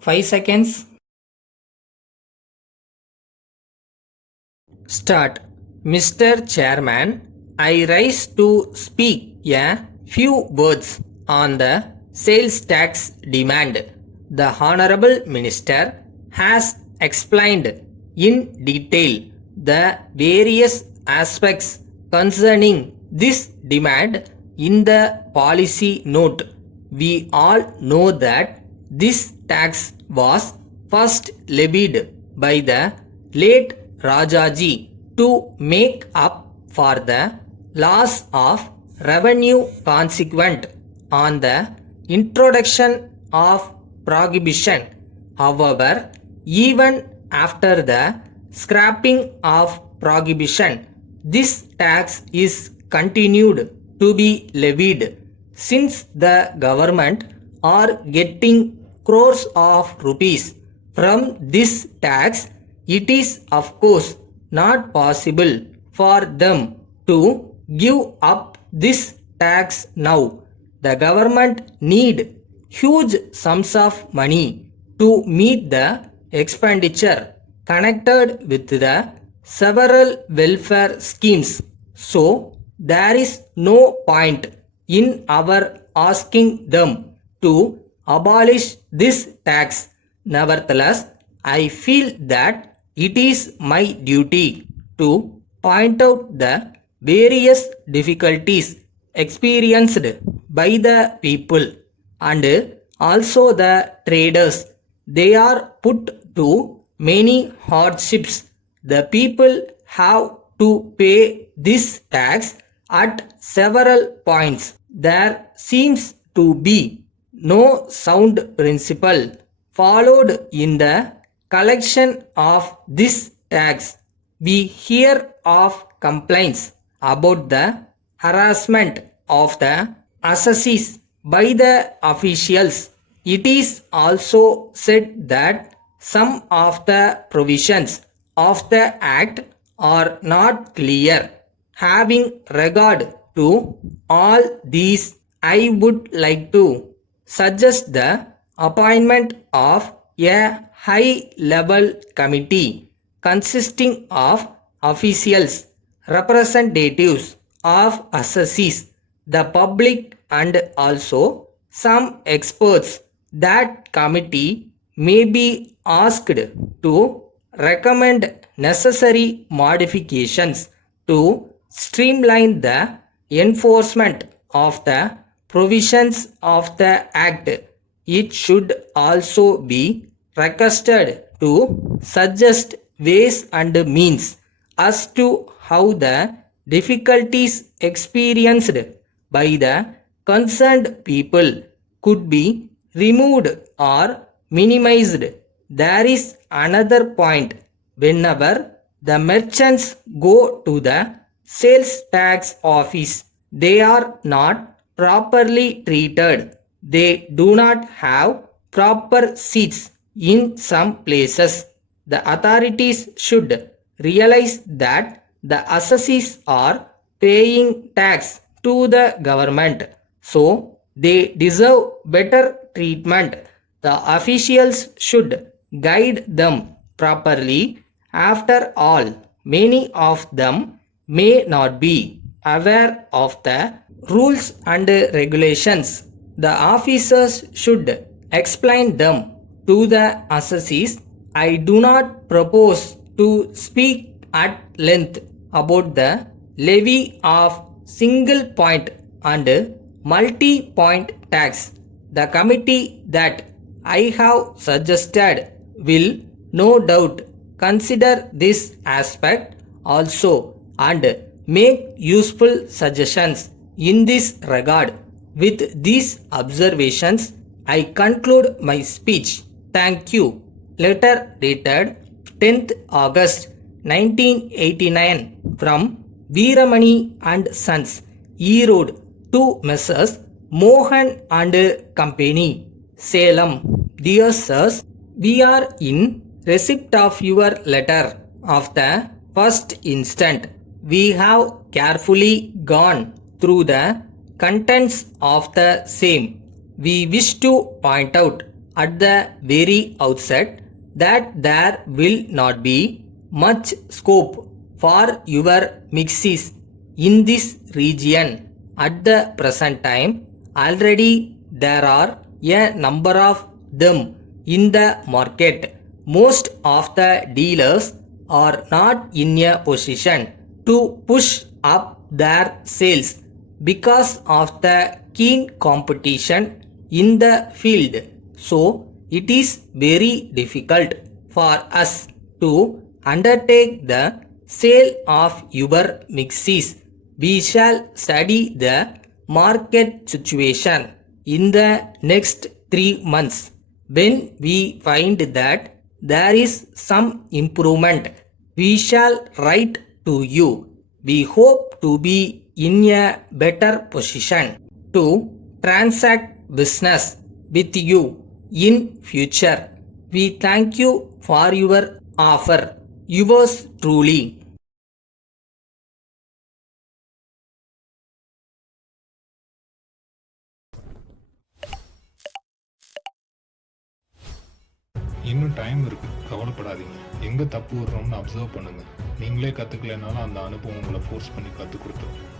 5 seconds. Start. Mr. Chairman, I rise to speak a few words on the sales tax demand. The Honorable Minister has explained in detail the various aspects concerning this demand in the policy note. We all know that this tax was first levied by the late Rajaji to make up for the loss of revenue consequent on the introduction of prohibition. However, even after the scrapping of prohibition, this tax is continued to be levied since the government are getting crores of rupees from this tax. It is of course not possible for them to give up this tax now. The government need huge sums of money to meet the expenditure connected with the several welfare schemes. So there is no point in our asking them to abolish this tax. Nevertheless, I feel that it is my duty to point out the various difficulties experienced by the people and also the traders. They are put to many hardships. The people have to pay this tax at several points. There seems to be no sound principle followed in the collection of this tax. We hear of complaints about the harassment of the assessees by the officials. It is also said that some of the provisions of the act are not clear. Having regard to all these, I would like to suggest the appointment of a high-level committee consisting of officials, representatives of assessees, the public and also some experts. That committee may be asked to recommend necessary modifications to streamline the enforcement of the provisions of the Act. It should also be requested to suggest ways and means as to how the difficulties experienced by the concerned people could be removed or minimized. There is another point. Whenever the merchants go to the sales tax office, they are not properly treated. They do not have proper seats in some places. The authorities should realize that the assessees are paying tax to the government, so they deserve better treatment. The officials should guide them properly. After all, many of them may not be aware of the rules and regulations. The officers should explain them to the assessees. I do not propose to speak at length about the levy of single point and multi-point tax. The committee that I have suggested will no doubt consider this aspect also and make useful suggestions in this regard. With these observations, I conclude my speech. Thank you. Letter dated 10th August 1989 from Veeramani and Sons, Erode, to Messrs. Mohan and Company, Salem. Dear sirs, we are in receipt of your letter of the first instant. We have carefully gone through the contents of the same. We wish to point out at the very outset that there will not be much scope for your mixes in this region at the present time. Already there are a number of them in the market. Most of the dealers are not in a position to push up their sales because of the keen competition in the field. So it is very difficult for us to undertake the sale of your mixes. We shall study the market situation in the next 3 months. When we find that there is some improvement, we shall write to you. We hope to be in a better position to transact business with you in future. We thank you for your offer. Yours truly. இன்னும் time இருக்கு, கவலைப்படாதீங்க. எங்க தப்பு விடுறோம்னு observe பண்ணுங்க. நீங்களே கத்துக்கலைனாலும் அந்த அனுபவம் உங்களை ஃபோர்ஸ் பண்ணி கற்றுக் கொடுத்துரும்.